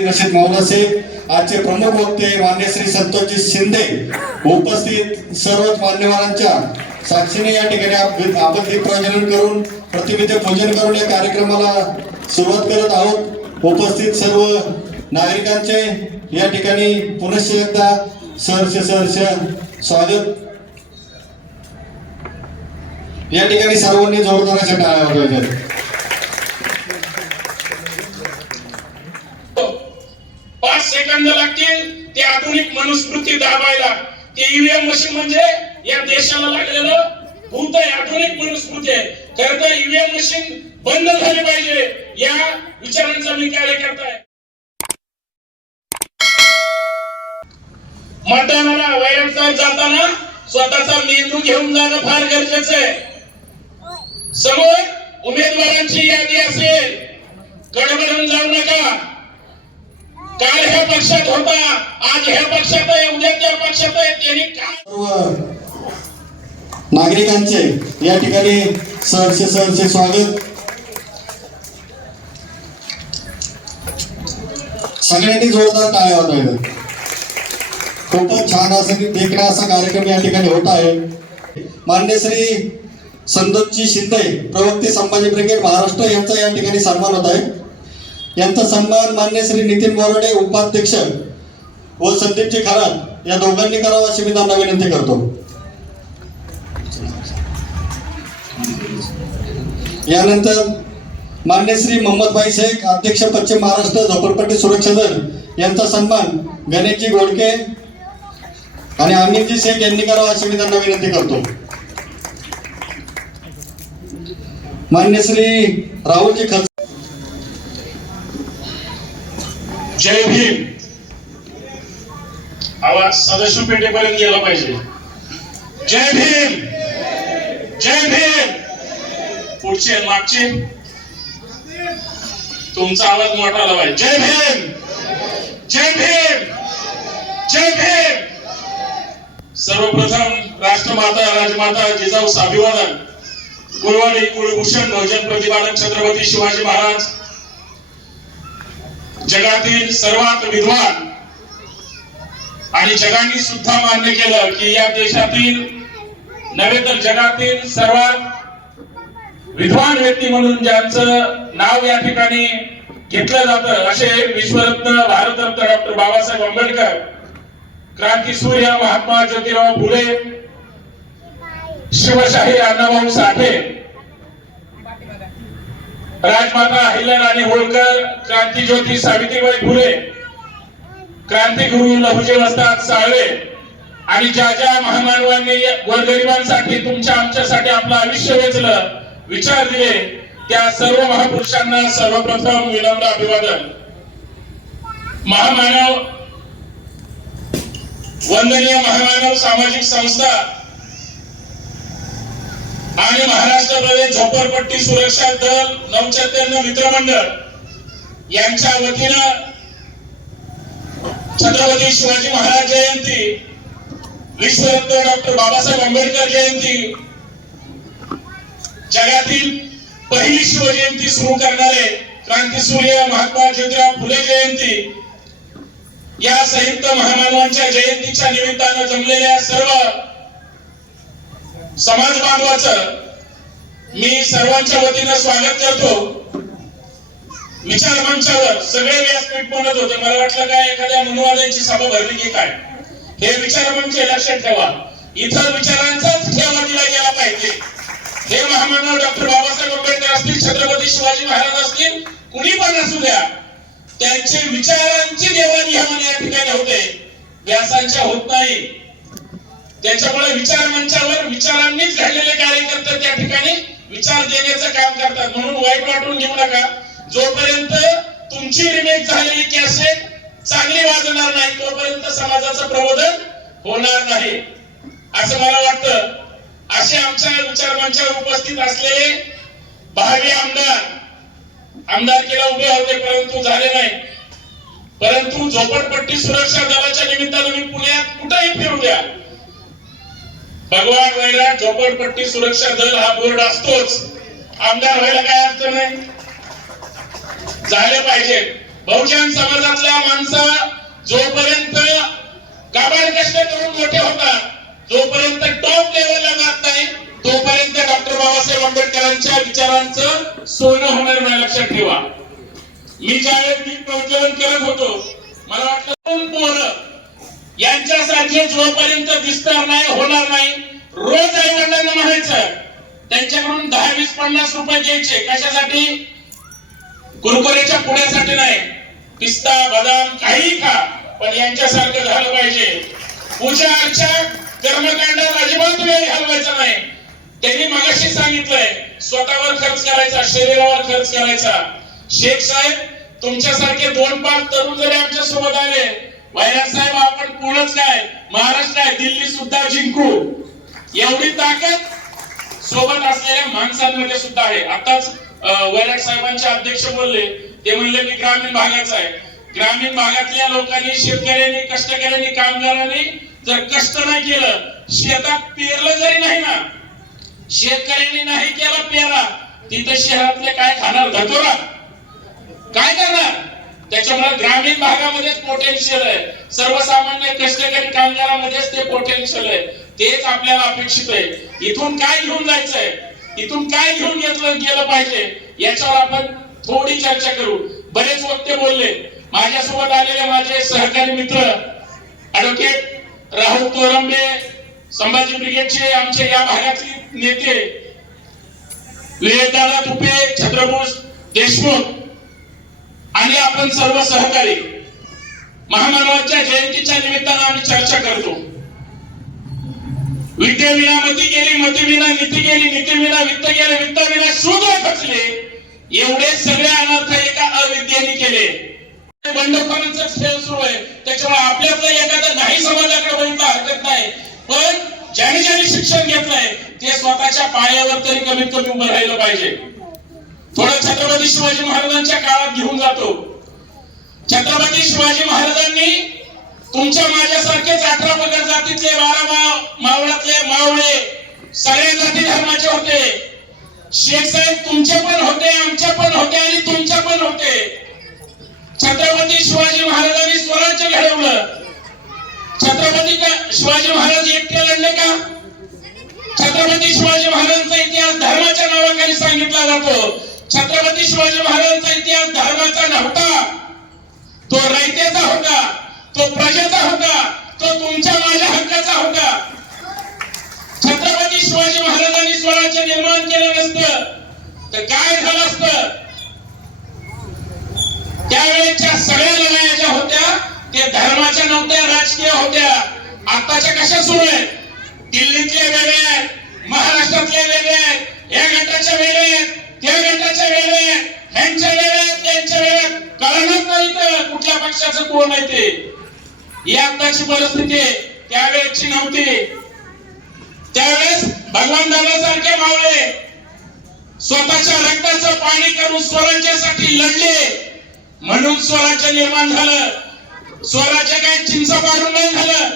रशीद मौला आजचे प्रमुख वक्ते मान्य श्री संतोषजी शिंदे उपस्थित सर्वच मान्यवरांच्या साक्षीने या ठिकाणी आपण दीप प्रज्वलन करून प्रतिविधी पूजन करून या कार्यक्रमाला सुरुवात करत आहोत. उपस्थित सर्व नागरिकांचे या ठिकाणी पुनश्च एकदा सहर्ष सहर्ष स्वागत. या ठिकाणी सर्वांनी जोरदाराच्या टाळ्या वाजवायच्या पाच सेकंद लागतील ते आधुनिक मनुस्मृती दाबायला. ते ईव्हीएम मशीन म्हणजे या देशाला लागलेलं भूत आहे आधुनिक मनुस्मृती आहे. खरं तर ईव्हीएम मशीन बंद झाली पाहिजे या विचारांचा मी कार्यकर्ता आहे. मतदानाला वैरमसाहेब जाताना स्वतःचा मेंदू घेऊन जाणं फार गरजेचं आहे. समोर उमेदवारांची यादी असेल. गडबडून जाऊ नका. काल ह्या पक्षात होता. आज ह्या पक्षात आहे उद्या त्या पक्षात आहे. त्यांनी काय नागरिकांचे या ठिकाणी सहर्ष सहर्ष स्वागत. सगळ्यांनी जोरदार टाळ्या वाजवायचं खूपच छान असं देखणा असा कार्यक्रम या ठिकाणी होत आहे. मान्य श्री संतोषजी शिंदे प्रवक्ते संभाजी ब्रिगेड महाराष्ट्र यांचा या ठिकाणी सन्मान होत आहे. यांचा सन्मान मान्य श्री नितीन बोराडे उपाध्यक्ष व संदीपजी खरात या दोघांनी करावा अशी मी त्यांना विनंती करतो. यानंतर मान्य श्री मोहम्मदभाई शेख अध्यक्ष पश्चिम महाराष्ट्र झोपडपट्टी सुरक्षा दल यांचा सन्मान गणेशजी गोडके आणि अमितजी शेख यांनी करावा अशी मी त्यांना विनंती करतो. मान्य श्री राहुलजी खत जय भीम. आवाज सदस्य पेठेपर्यंत गेला पाहिजे. जय भीम. जय भीम. पुढचे मागचे. तुमचा आवाज मोठा आला पाहिजे. जय भीम. जय भीम. जय भीम. सर्वप्रथम राष्ट्रमाता राजमाता जिजाऊ अभिवादन कुलवाडी कुलभूषण बहुजन प्रतिपादक छत्रपती शिवाजी महाराज जगातील सर्वात विद्वान आणि जगाने सुद्धा मान्य केलं की या देशातील नव्हे तर जगातील सर्वात विद्वान व्यक्ती म्हणून ज्यांचं नाव या ठिकाणी घेतलं जातं असे विश्वरत्न भारतरत्न डॉक्टर बाबासाहेब आंबेडकर क्रांती सूर्य महात्मा ज्योतिराव फुले शिवशाही अण्णाभाऊ साठे राजमाता अहिल्याराणी होळकर क्रांतीज्योती सावित्रीबाई फुले क्रांतीगुरु लहुजी वस्ताद साळवे आणि ज्या ज्या महामानवांनी गोरगरिबांसाठी तुमच्या आमच्यासाठी आपलं आयुष्य वेचलं विचार दिले त्या सर्व महापुरुषांना सर्वप्रथम विनम्र अभिवादन. महामानव वंदनीय महामानव सामाजिक संस्था आणि महाराष्ट्र प्रदेश झोपडपट्टी सुरक्षा दल नवचैतन्य मित्रमंडळ यांच्या वतीनं छत्रपती शिवाजी महाराज जयंती विश्वरत्न डॉक्टर बाबासाहेब आंबेडकर जयंती जगातील पहिली शिवजयंती सुरू करणारे क्रांतीसूर्य महात्मा ज्योतिराव फुले जयंती या संयुक्त महामानवांच्या जयंतीच्या निमित्तानं जमलेल्या सर्व समाज बांधवाचं मी सर्वांच्या वतीनं स्वागत करतो. विचार मंचावर सगळे व्यासपीठ बोलत होते. मला वाटलं काय एखाद्या मनोवाल्यांची सभा भरली की काय? हे विचार मंच लक्षात ठेवा. इथं विचारांचाच ठेवा दिला गेला पाहिजे. हे महामानव डॉक्टर बाबासाहेब आंबेडकर असतील छत्रपती शिवाजी महाराज असतील कुणी पण असू द्या त्यांचे विचारांची देवाणघेवाण या ठिकाणी होते. व्यासांच्या होत नाही. त्याच्यामुळे विचार मंचावर विचारांनीच घडलेले कार्यकर्ते त्या ठिकाणी विचार देण्याचं काम करतात. म्हणून वाईट वाटून घेऊ नका. जोपर्यंत तुमची रिमेक झालेली कॅसेट चांगली वाजणार नाही तोपर्यंत समाजाचं प्रबोधन होणार नाही. असं मला वाटतं. असे आमच्या विचार मंचावर उपस्थित असलेले भावी आमदार आमदारकीला उभे होते परंतु झाले नाही. परंतु झोपडपट्टी सुरक्षा दलाच्या निमित्तानं मी पुण्यात कुठेही फिरू द्या. भगवान व्हायला झोपडपट्टी सुरक्षा दल हा बोर्ड असतोच. आमदार व्हायला काय अडचण नाही? झाले पाहिजे. बहुजन समाजातल्या माणसा जोपर्यंत काबाड कष्ट करून मोठे होतात जोपर्यंत टॉप लेवलला जात नाही तोपर्यंत डॉक्टर बाबासाहेब आंबेडकरांच्या विचारांचं सोनं होणार नाही लक्षात ठेवा. मी ज्यावेळेस मी प्रज्वलन करत होतो मला वाटलं पोरं यांच्यासारखे जोपर्यंत विस्तार नाही होणार नाही रोज आई वडिलांना म्हणायचं त्यांच्याकडून दहा वीस पन्नास रुपये घ्यायचे. कशासाठी? कुरकुरेच्या पुण्यासाठी नाही. पिस्ता बदाम काही खा पण यांच्यासारखं झालं पाहिजे. पूजा अर्चा कर्मकांडात अजिबात वेळ घालवायचा नाही. त्यांनी मगाशी सांगितलंय स्वतःवर खर्च करायचा शरीरावर खर्च करायचा. शेख साहेब तुमच्यासारखे दोन पाच तरुण जरी आमच्यासोबत आले वैराग साहेब आपण पुणच काय? महाराष्ट्र आहे दिल्ली सुद्धा जिंकू. एवढी ताकद सोबत असलेल्या माणसांमध्ये सुद्धा आहे. आताच अं, वैराग साहेबांचे अध्यक्ष बोलले. ते म्हणले मी ग्रामीण भागाचा आहे. ग्रामीण भागातल्या लोकांनी शेतकऱ्यांनी कष्टकऱ्यांनी कामगारांनी जर कष्ट नाही केलं शेतात पेरलं जरी नाही ना शेतकऱ्यांनी नाही केला पेरा तिथं शहरातले काय खाणार? धतोरा. काय करणार? त्याच्यामुळे ग्रामीण भागामध्येच पोटेन्शियल आहे. सर्वसामान्य कष्टकरी कामगारामध्येच ते पोटेन्शियल आहे. तेच आपल्याला अपेक्षित आहे. इथून काय घेऊन जायचंय? इथून काय घेऊन घेतलं गेलं पाहिजे? याच्यावर आपण थोडी चर्चा करू. बरेच वक्ते बोलले. माझ्यासोबत आलेले माझे सहकारी मित्र ऍडव्होकेट राहुल तोरंबे संभाजी ब्रिगेडचे आमचे या भागातले नेते दादा तुपे छत्रभूष देशमुख आणि आपण सर्व सहकारी महामानवाच्या जयंतीच्या निमित्तानं आम्ही चर्चा करतो. विद्याविना मती गेली मतीविना नीती गेली नीतीविना वित्त गेले वित्तविना शूद्र खचले एवढे सगळे अनर्थ एका अविद्येने केले. बंडखोरांचा खेळ सुरू आहे. त्याच्यामुळे आपल्यातलं एखादं नाही समाजाकडे बघितलं हरकत नाही. पण ज्याने ज्याने शिक्षण घेतलंय ते स्वतःच्या पायावर तरी कमीत कमी उभं राहिलं पाहिजे. थोडं छत्रपती शिवाजी महाराजांच्या काळात घेऊन जातो. छत्रपती शिवाजी महाराजांनी तुमच्या माझ्यासारखेच अठरा पगार जातीतले बारा माव मावळातले मावळे सगळ्या जाती धर्माचे होते. शेख साहेब तुमचे पण होते आमचे पण होते आणि तुमचे पण होते. छत्रपती शिवाजी महाराजांनी स्वराज्य घडवलं. छत्रपती का- शिवाजी महाराज एकटे लढले का? छत्रपती शिवाजी महाराजांचा इतिहास धर्माच्या नावाखाली सांगितला जातो. छत्रपती शिवाजी महाराजांचा इतिहास धर्माचा नव्हता. तो रयतेचा होता तो प्रजेचा होता तो तुमच्या माझ्या हक्काचा होता. छत्रपती शिवाजी महाराजांनी स्वराज्य निर्माण केलं नसतं तर काय झालं असत? त्यावेळेच्या सगळ्या लढाया ज्या होत्या ते धर्माच्या नव्हत्या राजकीय होत्या. आताच्या कशा सुरू आहेत? दिल्लीतले वेगळे आहेत महाराष्ट्रातले वेगळे आहेत या गटाच्या वेगळे आहेत. त्या गटाच्या वेगळे ह्यांच्या वेगळे त्यांच्या वेगळे कळणार कळणच नाही तर कुठल्या पक्षाचं कोण आहे ते. ही आताची परिस्थिती त्यावेळेची नव्हती. त्यावेळेस भगवान दादासारखे मावळे स्वतःच्या रक्ताचं पाणी करून स्वराज्यासाठी लढले. म्हणून स्वराज्य निर्माण झालं. स्वराज्य काय चिंच पाडून नाही झालं.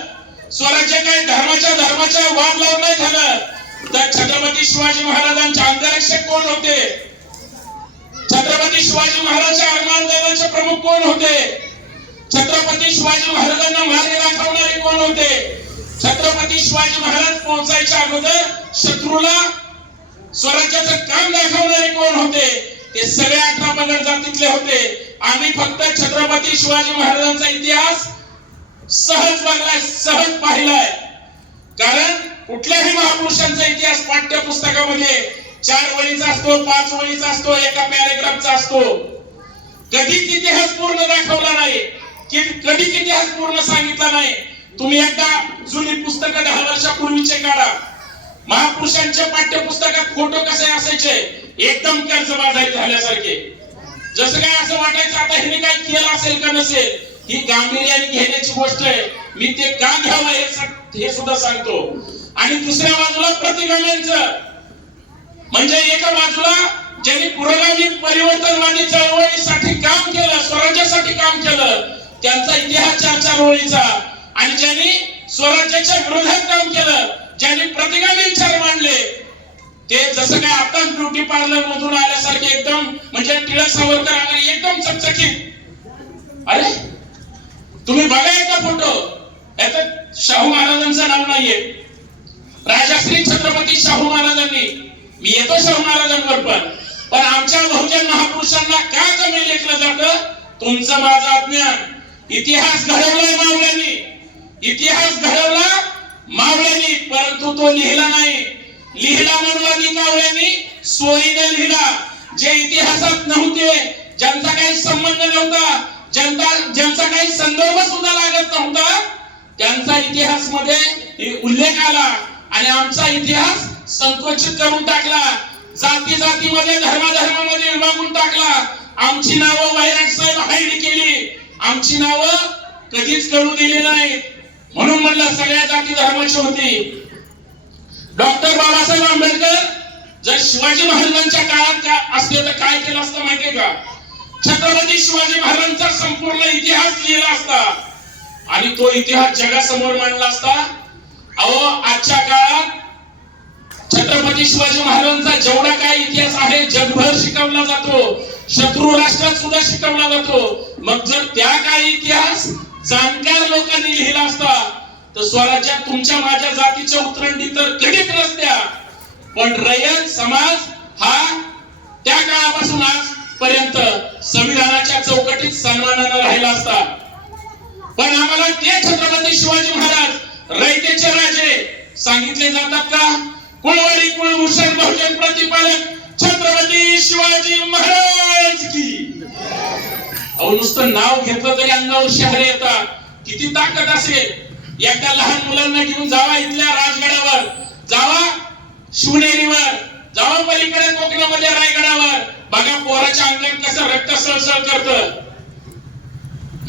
स्वराज्य काय धर्माच्या धर्माच्या वाद लावून नाही झालं. तर छत्रपती शिवाजी महाराजांचे अंगरक्षक कोण होते? छत्रपती शिवाजी महाराजच्या अरमान प्रमुख कोण होते? छत्रपती शिवाजी महाराजांना मार्ग दाखवणारे कोण होते? छत्रपती शिवाजी महाराज पोहोचायच्या अगोदर शत्रूला स्वराज्याचं काम दाखवणारे कोण होते? ते सगळे अठरा पगड जातीतले होते. आम्ही फक्त छत्रपती शिवाजी महाराजांचा इतिहास सहज बघलाय सहज पाहिलाय. कारण कुठल्याही महापुरुषांचा इतिहास पाठ्यपुस्तकामध्ये चार वळीचा असतो पाच वळीचा असतो एका पॅरेग्राफचा असतो. कधीच इतिहास पूर्ण दाखवला नाही. की कधीच इतिहास पूर्ण सांगितला नाही. तुम्ही एकदा जुनी पुस्तकं दहा वर्षापूर्वीचे काढा. महापुरुषांच्या पाठ्यपुस्तकात फोटो कसे असायचे? एकदम कर्जबाजारी झाल्यासारखे. जसं काय असं वाटायचं आता हिने काय केलं असेल का नसेल? ही गांभीर्याने घेण्याची गोष्ट आहे. मी ते का घ्यावं हे हे सुद्धा सांगतो. आणि दुसऱ्या बाजूला प्रतिगाम्यांचं म्हणजे एका बाजूला ज्यांनी पुरोगामी परिवर्तनवादी चळवळीसाठी काम केलं स्वराज्यासाठी काम केलं त्यांचा इतिहास चार चार ओळीचा. आणि ज्यांनी स्वराज्याच्या विरोधात काम केलं ज्यांनी प्रतिगामी विचार मांडले ते जसं काय आता ब्युटी पार्लर मधून आल्यासारखे एकदम म्हणजे टिळक सावरकर आणि एकदम चकचकीत. अरे तुम्ही बघा एका फोटो. याच्यात शाहू महाराजांचं नाव नाहीये. राजाश्री छत्रपती शाहू महाराजांनी. मी येतो शाहू महाराजांवर पण. पण आमच्या बहुजन महापुरुषांना का कमी लेखलं जातं? तुमचं माझं अज्ञान. इतिहास घडवलाय मावळ्यांनी. इतिहास घडवला मावळ्यांनी परंतु तो लिहिला नाही. लिहिला म्हणून मावळ्यांनी सोयीने लिहिला. जे इतिहासात नव्हते ज्यांचा काही संबंध नव्हता ज्यांचा ज्यांचा काही संदर्भ सुद्धा लागत नव्हता त्यांचा इतिहासमध्ये उल्लेख आला. आणि आमचा इतिहास संकोचित करून टाकला. जाती जातीमध्ये धर्माधर्मामध्ये विभागून टाकला. आमची नावं वैराग साहेब हाईड केली. आमची नावं कधीच करू दिली नाही म्हणून म्हणलं सगळ्या जाती धर्माची होती. डॉक्टर बाबासाहेब आंबेडकर जर शिवाजी महाराजांच्या काळात का असते तर काय केलं असतं माहितीये का? छत्रपती शिवाजी महाराजांचा संपूर्ण इतिहास लिहिला असता. आणि तो इतिहास जगासमोर मांडला असता. अहो आजच्या काळात छत्रपती शिवाजी महाराजांचा जेवढा काय इतिहास आहे जगभर शिकवला जातो. शत्रू राष्ट्रात सुद्धा शिकवला जातो. मग जर त्या काय इतिहास जाणकार लोकांनी लिहिला असता तर स्वराज्यात तुमच्या माझ्या जातीच्या उतरंडी तर कधीच नसत्या. पण रयत समाज हा त्या काळापासून आज पर्यंत संविधानाच्या चौकटीत सन्मानानं राहिला असता. पण आम्हाला ते छत्रपती शिवाजी महाराज सांगितले जातात का? कुळवाडी कुळभूषण बहुजन प्रतिपालक छत्रपती शिवाजी महाराज की. अहो नुसतं नाव घेतलं तरी अंगावर शहर येतात. किती ताकद असेल. एकदा लहान मुलांना घेऊन जावा इथल्या राजगडावर. जावा शिवनेरीवर. जावा पलीकडे कोकणामध्ये रायगडावर. बघा पोराच्या अंगात कसं रक्त सळसळ करतं.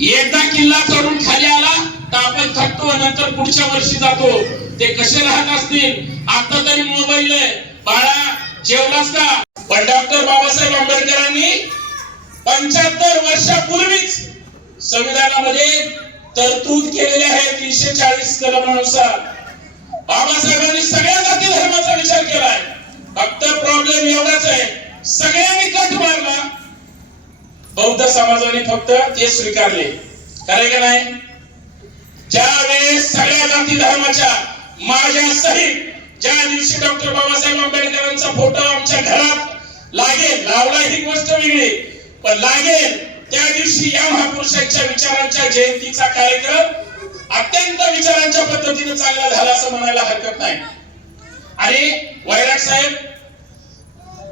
एकदा किल्ला चढून खाली आला तर आपण थकतो नंतर पुढच्या वर्षी जातो. ते कसे राहत असतील? आता तरी मोबाईल आहे बाळा जेवलास का? पण डॉक्टर बाबासाहेब आंबेडकरांनी पंच्याहत्तर वर्षापूर्वीच संविधानामध्ये तरतूद केलेली आहे तीनशे चाळीस कलमानुसार. बाबासाहेबांनी सगळ्या जाती धर्माचा विचार केलाय. फक्त प्रॉब्लेम एवढाच आहे. सगळ्यांनी कट मारला. बौद्ध समाजाने फक्त ते स्वीकारले. खरे का नाही? ज्या वेळेस सगळ्या जाती धर्माच्या माझ्या सहित ज्या दिवशी डॉक्टर बाबासाहेब आंबेडकरांचा फोटो आमच्या घरात लागेल लावला ही गोष्ट वेगळी पण लागेल त्या दिवशी या महापुरुषांच्या विचारांच्या जयंतीचा कार्यक्रम अत्यंत विचारांच्या पद्धतीने चांगला झाला असं म्हणायला हरकत नाही. आणि वैराग साहेब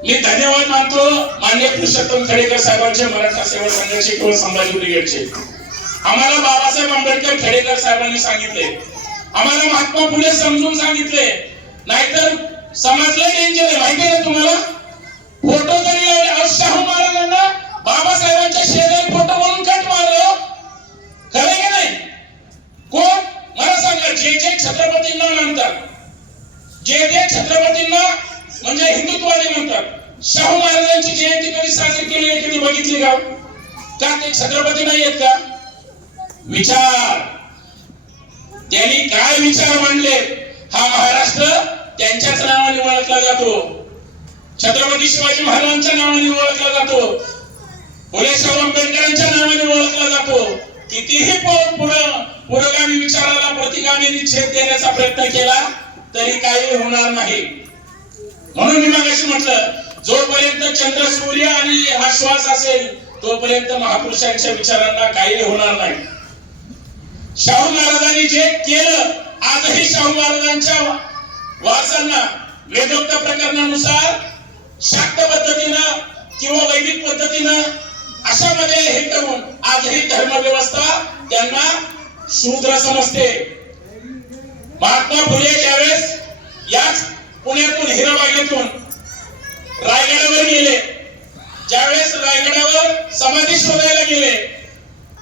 मी धन्यवाद मानतो मान्य पुरुषोत्तम खडेकर साहेबांचे मराठा सेवा संघाचे किंवा संभाजी ब्रिगेडचे. आम्हाला बाबासाहेब आंबेडकर खडेकर साहेबांनी सांगितले आम्हाला महात्मा फुले समजून सांगितले. नाहीतर समाजला डेंजर आहे. माहिती ना तुम्हाला? फोटो जरी लावले अहो, शाहू महाराजांना बाबासाहेबांच्या शेजारी फोटो म्हणून कट मारलं हो. खरं की नाही? कोण? मला सांगा जे जे छत्रपतींना मानतात जे जे छत्रपतींना म्हणजे हिंदुत्वाने म्हणतात शाहू महाराजांची जयंती कधी साजरी केली आहे कधी बघितली का हो? का ते छत्रपती नाही आहेत का? विचार. त्यांनी काय विचार मांडले? हा महाराष्ट्र त्यांच्याच नावाने ओळखला जातो. छत्रपती शिवाजी महाराजांच्या नावाने ओळखला जातो. फुले शाहू आंबेडकरांच्या नावाने ओळखला जातो. कितीही पो- पुरोगामी विचाराला प्रतिगामी छेद देण्याचा प्रयत्न केला तरी काही होणार नाही. म्हणून मी मागाशी म्हटलं जोपर्यंत चंद्र सूर्य आणि हा श्वास असेल तोपर्यंत महापुरुषांच्या विचारांना काही होणार नाही. शाहू महाराजांनी जे केलं आजही शाहू महाराजांच्या वारसांना वेदोक्त प्रकरणानुसार शाक्त पद्धतीनं किंवा वैदिक पद्धतीनं अशा मध्ये हे करून आजही धर्मव्यवस्था त्यांना शूद्र समजते. महात्मा फुले ज्यावेळेस याच पुण्यातून हिराबागेतून रायगडावर गेले ज्यावेळेस रायगडावर समाधी शोधायला गेले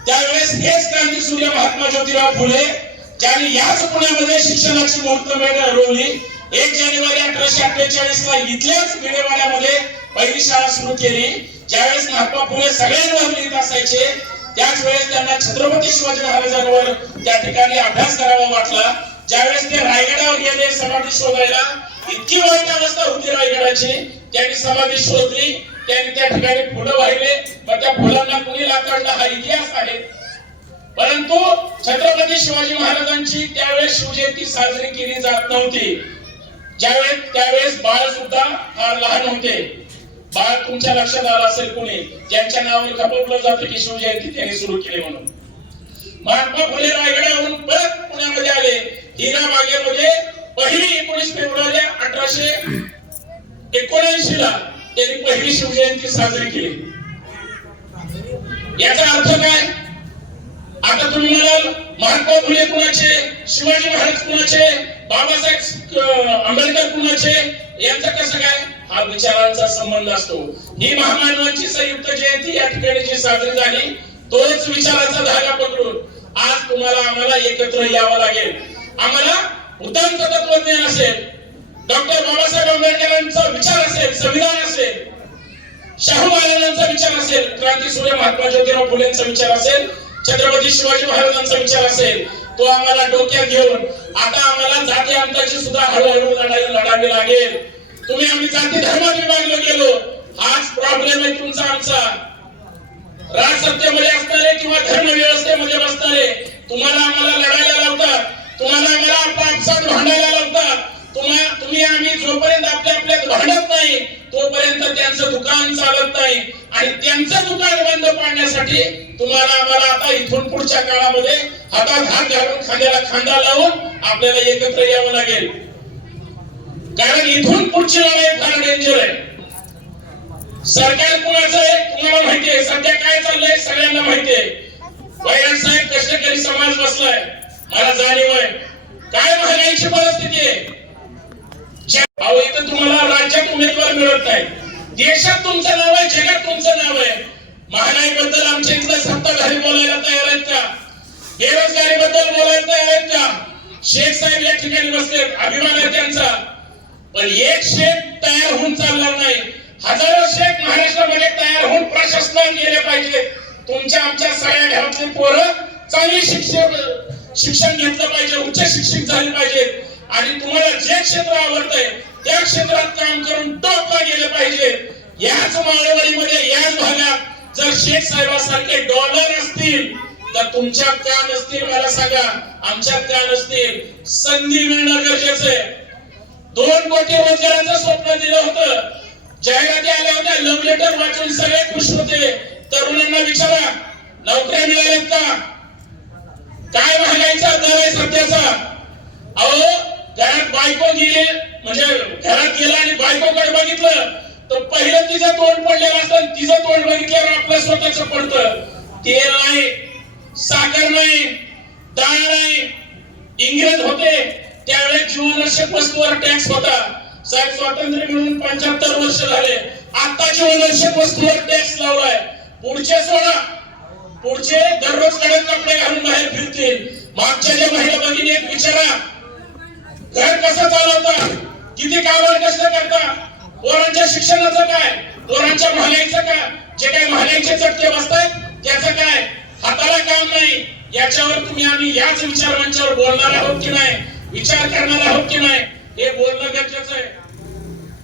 त्यावेळेस हेच क्रांती सूर्य महात्मा ज्योतिराव फुले ज्यांनी याच पुण्यामध्ये शिक्षणाची मुहूर्तमेढ रोवली एक जानेवारी अठराशे अठ्ठेचाळीस ला इथल्याच भिडेवाड्यामध्ये पहिली शाळा सुरू केली. ज्यावेळेस महात्मा फुले सगळ्यांवर लिहित असायचे त्याच वेळेस त्यांना छत्रपती शिवाजी महाराजांवर त्या ठिकाणी अभ्यास करावा वाटला. ज्यावेळेस ते रायगडावर गेले समाधी शोधायला. इतकी वाईट अवस्था होती रायगडाची त्यांनी समाधी शोधली. त्यांच्या त्या ठिकाणी फुलं वाहिले मग त्या फुलांना कुणी लाकडला हा इतिहास आहे. परंतु छत्रपती शिवाजी महाराजांची त्यावेळेस शिवजयंती साजरी केली जात नव्हती. ज्यावेळेस त्यावेळेस बाळ सुद्धा फार लहान होते. बाळ तुमच्या लक्षात आलं असेल कुणी? ज्यांच्या नावाने खपवलं जातं की शिवजयंती त्यांनी सुरू केली म्हणून. महात्मा फुले रायगडावरून परत पुण्यामध्ये आले. हिरा बागेमध्ये पहिली एकोणीस फेब्रुवारी अठराशे एकोणऐंशी ला त्यांनी पहिली शिवजयंती साजरी केली. याचा अर्थ काय? आता तुम्ही म्हणाल महात्मा फुले कुणाचे? शिवाजी महाराज कुणाचे? बाबासाहेब आंबेडकर कुणाचे? यांचा कसं काय? हा विचारांचा संबंध असतो. ही महामानवांची संयुक्त जयंती या ठिकाणी जी साजरी झाली तोच विचाराचा धागा पकडून आज तुम्हाला आम्हाला एकत्र यावं लागेल. आम्हाला उद्दांत तत्वज्ञान असेल. डॉक्टर बाबासाहेब आंबेडकरांचा विचार असेल संविधान असेल शाहू महाराजांचा विचार असेल क्रांती सूर्य महात्मा ज्योतिराव फुलेंचा विचार असेल छत्रपती शिवाजी महाराजांचा विचार असेल तो आम्हाला डोक्यात घेऊन आता आम्हाला जाती अंताची सुद्धा हळूहळू लढाई लढावी लागेल. तुम्ही आम्ही जाती धर्मात विभागलो गेलो हाच प्रॉब्लेम आहे तुमचा आमचा. राजसत्तेमध्ये असणारे किंवा धर्म व्यवस्थेमध्ये बसणारे तुम्हाला आम्हाला लढायला लावतात तुम्हाला आम्हाला आपापसात भांडायला लावतात. तुम्हा तुम्ही आम्ही जोपर्यंत आपल्या आपल्यात भांडत नाही तोपर्यंत त्यांचं दुकान चालत नाही. आणि त्यांचं दुकान बंद पाडण्यासाठी तुम्हाला आम्हाला आता इथून पुढच्या काळामध्ये हातात हात घालून खांद्याला खांदा लावून आपल्याला एकत्र यावं लागेल. कारण इथून पुढची लढाई फार डेंजर आहे. सरकार कुणाचं आहे तुम्हाला माहितीये सध्या काय चाललंय सगळ्यांना माहितीये आहे. एक कष्टकरी समाज बसलाय. मला जाणीव आहे. काय महागाईची परिस्थिती आहे? अहो इथं तुम्हाला राज्यात उमेदवार मिळत नाही. देशात तुमचं नाव आहे जगात तुमचं नाव आहे. महागाई बद्दल आमच्या इथलं सत्ताधारी बोलायला तयार आहेत का? बेरोजगारी बद्दल बोलायला तयार आहेत का? शेख साहेब या ठिकाणी बसले अभिमान आहे त्यांचा. पण एक शेख तयार होऊन चालणार नाही. हजारो शेख महाराष्ट्रामध्ये तयार होऊन प्रशासनात गेले पाहिजे तुमच्या आमच्या सगळ्या घरातली पोरं चांगली शिक्षण शिक्षण घेतलं पाहिजे उच्च शिक्षित झाले पाहिजेत. आणि तुम्हाला जे क्षेत्र आवडतंय त्या क्षेत्रात काम करून टॉपला गेलं पाहिजे. याच माळेवाडीमध्ये याच भागात जर शेख साहेबांसारखे डॉलर असतील तर तुमच्यात का नसतील मला सांगा. आमच्यात का नसतील. संधी मिळणं गरजेचं आहे. दोन कोटी रोजगाराचं स्वप्न दिलं होतं. जाहिराती आल्या होत्या. लव्ह लेटर वाचून सगळे खुश होते. तरुणांना विचारा नोकऱ्या मिळाल्यात का? काय महागाईचा दर आहे सध्याचा? अहो घरात बायको गेले म्हणजे घरात गेला आणि बायकोकडे बघितलं तर पहिलं तिचं तोंड पडलेलं असतं तिचं तोंड बघितल्यावर आपलं स्वतःच पडतं. तेल नाही साखर नाही डाळ नाही. इंग्रज होते त्यावेळेस जीवनावश्यक वस्तूवर टॅक्स होता. साहेब स्वातंत्र्य मिळून पंच्याहत्तर वर्ष झाले. आता जीवनावश्यक वस्तूवर टॅक्स लावलाय. पुढचे सोडा. पुढचे दररोज कडक कपडे घालून बाहेर फिरतील. मागच्या ज्या महिला भगिनी एक विचारा. घर कसं चालवता? किती कामावर कसं करता? पोरांच्या शिक्षणाचं काय? पोरांच्या महागाईचं काय? जे काय महागाईचे चटके बसतात त्याचं काय? हाताला काम नाही. याच्यावर तुम्ही आम्ही याच विचार मंचावर बोलणार आहोत की नाही? विचार करणार आहोत की नाही? हे बोलणं गरजेचं आहे.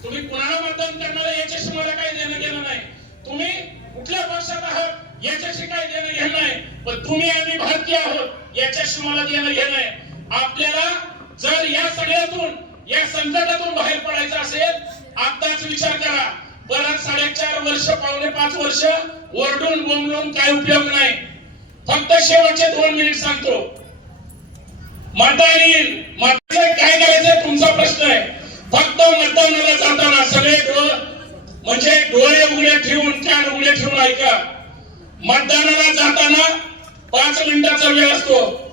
तुम्ही कुणाला मतदान करणार याच्याशी मला काही देणं घेणं नाही. तुम्ही कुठल्या पक्षात आहात याच्याशी काही देणं घेणं नाही. पण तुम्ही आम्ही भारतीय आहोत याच्याशी मला देणं घेणं आहे. आपल्याला जर या सगळ्यातून या संकटातून बाहेर पडायचं असेल आताच विचार करा. परत साडेचार वर्ष पावणे पाच वर्ष ओरडून बोंबलून काय उपयोग नाही. फक्त शेवटचे दोन मिनिट सांगतो. मतदान येईल. मतदान काय करायचं तुमचा प्रश्न आहे. फक्त मतदानाला जाताना सगळे डोळ म्हणजे डोळे उघडे ठेवून कान उघडे ठेवून ऐका. मतदानाला जाताना पाच मिनिटाचा वेळ असतो.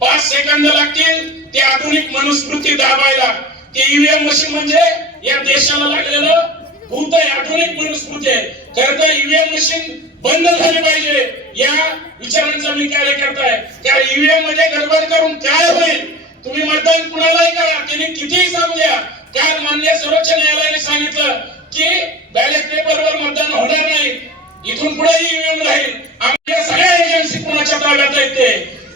पाच सेकंद लागतील ते आधुनिक मनुस्मृती दाबायला. ते ईव्हीएम मशीन म्हणजे या देशाला लागलेलं भूत आहे आधुनिक मनुस्मृती आहे. खरं तर ईव्हीएम मशीन बंद झाली पाहिजे या विचारांचा मी कार्य करताय. त्या ईव्हीएममध्ये गडबड करून काय होईल? तुम्ही मतदान कुणालाही करा त्यांनी कितीही सांगू द्या. काल मान्य सर्वोच्च न्यायालयाने सांगितलं की बॅलेट पेपरवर मतदान होणार नाही. इथून पुढे ईव्हीएम राहील. आमच्या सगळ्या एजन्सी कुणाच्या ताब्यात आहेत ते?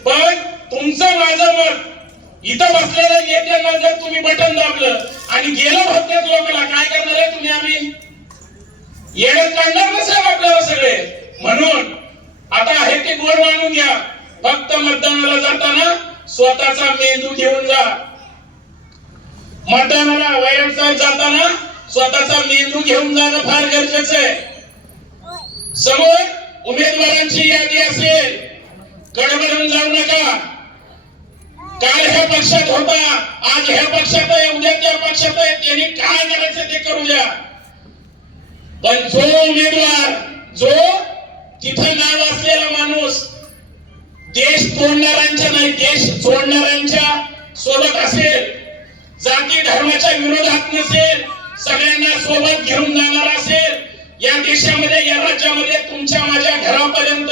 पण तुमचं माझं मत. इथं बसलेल्या नेत्यांना जर तुम्ही बटन दाबलं. आणि गेलं भक्त्यात लोकांना काय करणार आहे तुम्ही आम्ही? येण्यात काढणार नसेल आपल्याला सगळे? म्हणून आता आहे ते गोड मानून घ्या. फक्त मतदानाला जाताना स्वतःचा मेंदू घेऊन जा. मतदानाला वैरण जाताना स्वतःचा मेंदू घेऊन जाणं फार गरजेचं आहे. समोर उमेदवारांची यादी असेल. गडबडून जाऊ नका. काल ह्या पक्षात होता. आज ह्या पक्षात आहे उद्या त्या पक्षात आहे. त्यांनी काय करायचं ते करू द्या पण जो उमेदवार जो तिथं नाव असलेला माणूस देश तोडणाऱ्यांच्या नाही देश जोडणाऱ्यांच्या सोबत असेल जाती धर्माच्या विरोधात नसेल सगळ्यांना सोबत घेऊन जाणार असेल या देशामध्ये या राज्यामध्ये तुमच्या माझ्या घरापर्यंत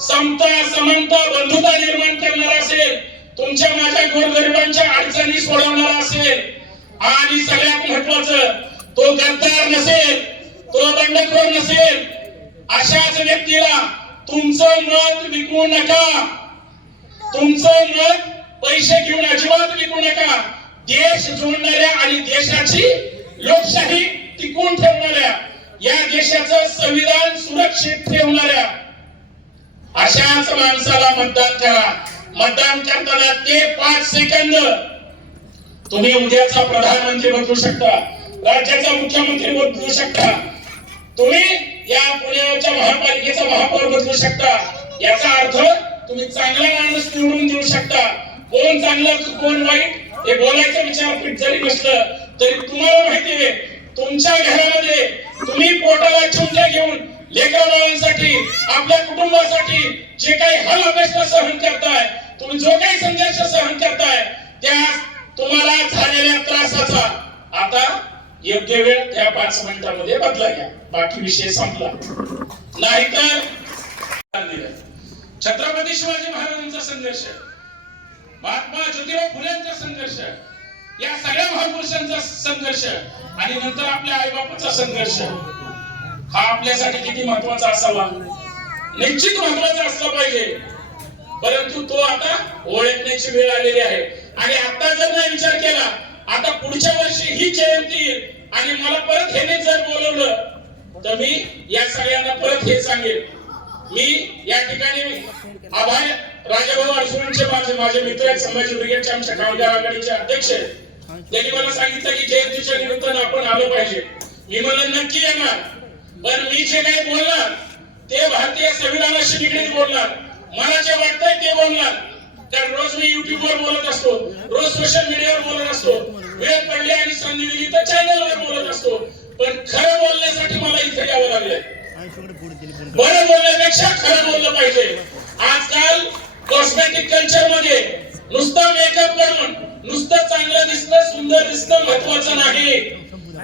समता समानता बंधुता निर्माण करणार असेल तुमच्या माझ्या गोरगरिबांच्या अडचणी सोडवणार असेल आणि सगळ्यात महत्वाचं तो गद्दार नसेल तो बंडखोर नसेल अशाच व्यक्तीला तुमचं मत विकू नका. तुमचं मत पैसे घेऊन अजिबात विकू नका. देश जोडणाऱ्या आणि देशाची लोकशाही टिकून ठेवणाऱ्या या देशाचं संविधान सुरक्षित ठेवणाऱ्या अशाच माणसाला मतदान करा. मतदान करताना ते पाच सेकंद तुम्ही उद्याचा प्रधानमंत्री बदलू शकता राज्याचा मुख्यमंत्री बदलू शकता. तुम्ही या पुण्याच्या महापालिकेचा महापौर बदलू शकता. याचा अर्थ तुम्ही चांगला माणूस निवडून देऊ शकता. कोण चांगलं कोण वाईट हे बोलायचं विचारपीठ जरी नसलं तरी तुम्हाला माहिती आहे तुमच्या घरामध्ये तुम्ही पोटाला चिमट्या घेऊन लेकरा आपल्या कुटुंबासाठी जे काही हल अपेक्षा सहन करताय तुम्ही जो काही संघर्ष सहन करताय त्या तुम्हाला झालेल्या त्रासाचा आता योग्य वेळ त्या पाच मिनिटांमध्ये बदला घ्या. बाकी विषय संपला. नाहीतर छत्रपती शिवाजी महाराजांचा संघर्ष महात्मा ज्योतिराव फुलेंचा संघर्ष या सगळ्या महापुरुषांचा संघर्ष आणि नंतर आपल्या आईबापाचा संघर्ष हा आपल्यासाठी किती महत्त्वाचा असावा? निश्चित महत्त्वाचा असला पाहिजे. परंतु तो आता ओळखण्याची वेळ आलेली आहे. आणि आता जर नाही विचार केला आता पुढच्या वर्षी ही जयंती येईल. आणि मला परत हेने जर बोलवलं तर मी या सगळ्यांना परत हे सांगेन. मी या ठिकाणी आभार. राजाभाऊ अडसुळांचे माझे माझे मित्र आहेत संभाजी ब्रिगेडचे आमच्या कामगार आघाडीचे अध्यक्ष आहेत. त्यांनी मला सांगितलं की जयंतीच्या निमित्तानं आपण आलो पाहिजे. मी मला नक्की येणार. पण मी जे काही बोलणार ते भारतीय संविधानाशी निगडीत बोलणार. मला जे वाटतंय ते बोलणार. कारण रोज मी युट्यूबवर बोलत असतो रोज सोशल मीडियावर बोलत असतो. वेळ पडली आणि संधी दिली तर चॅनलवर बोलत असतो. पण खरं बोलण्यासाठी मला इथे यावं लागलंय. बरं बोलण्यापेक्षा खरं बोललं पाहिजे. आजकाल कॉस्मेटिक कल्चरमध्ये नुसतं मेकअप करून नुसतं चांगलं दिसणं सुंदर दिसणं महत्वाचं नाही.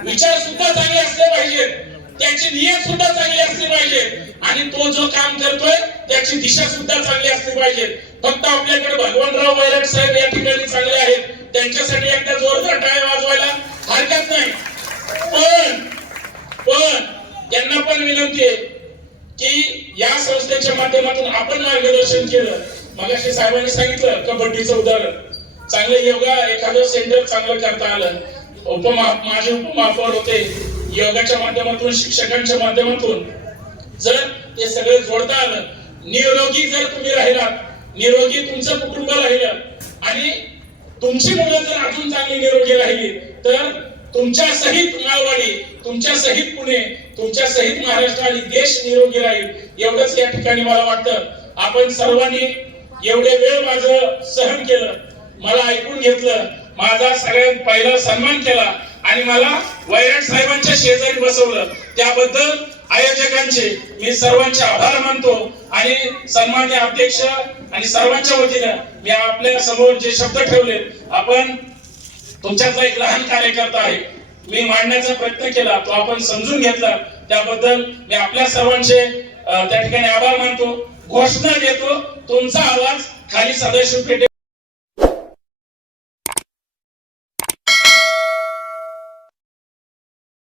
विचार सुद्धा चांगले असले पाहिजेत. त्याची नियत सुद्धा चांगली असली पाहिजे. आणि तो जो काम करतोय त्याची दिशा सुद्धा चांगली असली पाहिजे. फक्त आपल्याकडे भगवानराव वैराट साहेब या ठिकाणी चांगले आहेत. त्यांच्यासाठी एकदा जोरदार टाळ्या वाजवायला हरकत नाही. पण पण त्यांना पण विनंती आहे की या संस्थेच्या माध्यमातून आपण मार्गदर्शन केलं. मगाशी साहेबांनी सांगितलं कबड्डीचं उदाहरण. चांगलं योगा एखादं सेंटर चांगलं करता आलं. उपमा माझे उपमहापौर होते. योगाच्या माध्यमातून शिक्षकांच्या माध्यमातून जर ते सगळे जोडता आलं निरोगी जर तुम्ही राहिलात निरोगी तुमचं कुटुंब राहिलं आणि तुमची मुलं जर अजून चांगली निरोगी राहिली तर तुमच्या सहित माळवाडी तुमच्या सहित पुणे तुमच्या सहित महाराष्ट्र आणि देश निरोगी राहील एवढंच या ठिकाणी मला वाटतं. आपण सर्वांनी एवढे वेळ माझं सहन केलं मला ऐकून घेतलं माझा सगळ्यात पहिला सन्मान केला. आणि मला वैराट साहेबांच्या शेजारी बसवलं. त्याबद्दल आयोजकांचे मी सर्वांचे आभार मानतो आणि सन्मान्य अध्यक्ष आणि सर्वांच्या वतीनं मी आपल्यासमोर जे शब्द ठेवले आपण तुमच्यातला एक लहान कार्यकर्ता आहे. मी मांडण्याचा प्रयत्न केला तो आपण समजून घेतला. त्याबद्दल मी आपल्या सर्वांचे त्या ठिकाणी आभार मानतो. घोषणा देतो तुमचा आवाज खाली सदाशिव पेठे